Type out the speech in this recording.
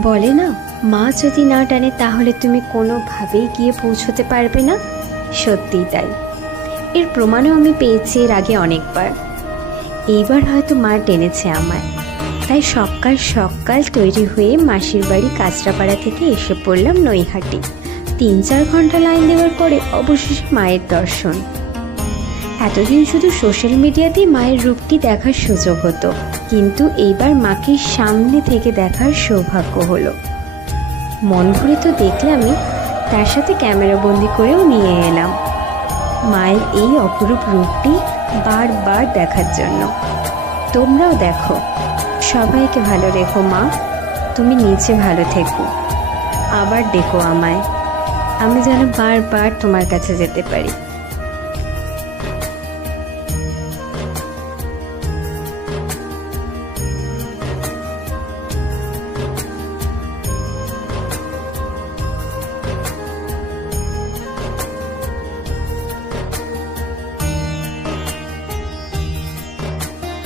বলে না, মা যদি না টানে তাহলে তুমি কোনোভাবেই গিয়ে পৌঁছতে পারবে না। সত্যিই তাই। এর প্রমাণও আমি পেয়েছি এর আগে অনেকবার। এইবার হয়তো মা টেনেছে আমায়, তাই সকাল সকাল তৈরি হয়ে মাসির বাড়ি কাঁচরাপাড়া থেকে এসে পড়লাম নৈহাটি। 3-4 ঘন্টা লাইন দেওয়ার পরে অবশেষে মায়ের দর্শন। এতদিন শুধু সোশ্যাল মিডিয়াতেই মায়ের রূপটি দেখার সুযোগ হতো, কিন্তু এইবার মাকে সামনে থেকে দেখার সৌভাগ্য হলো। মন ভরে তো দেখলামই, তার সাথে ক্যামেরাবন্দি করেও নিয়ে এলাম মায়ের এই অপরূপ রূপটি বারবার দেখার জন্য। তোমরাও দেখো। সবাইকে ভালো রেখো মা, তুমি নিচে ভালো থেকো। আবার ডেকো আমায়, আমি যেন বারবার তোমার কাছে যেতে পারি।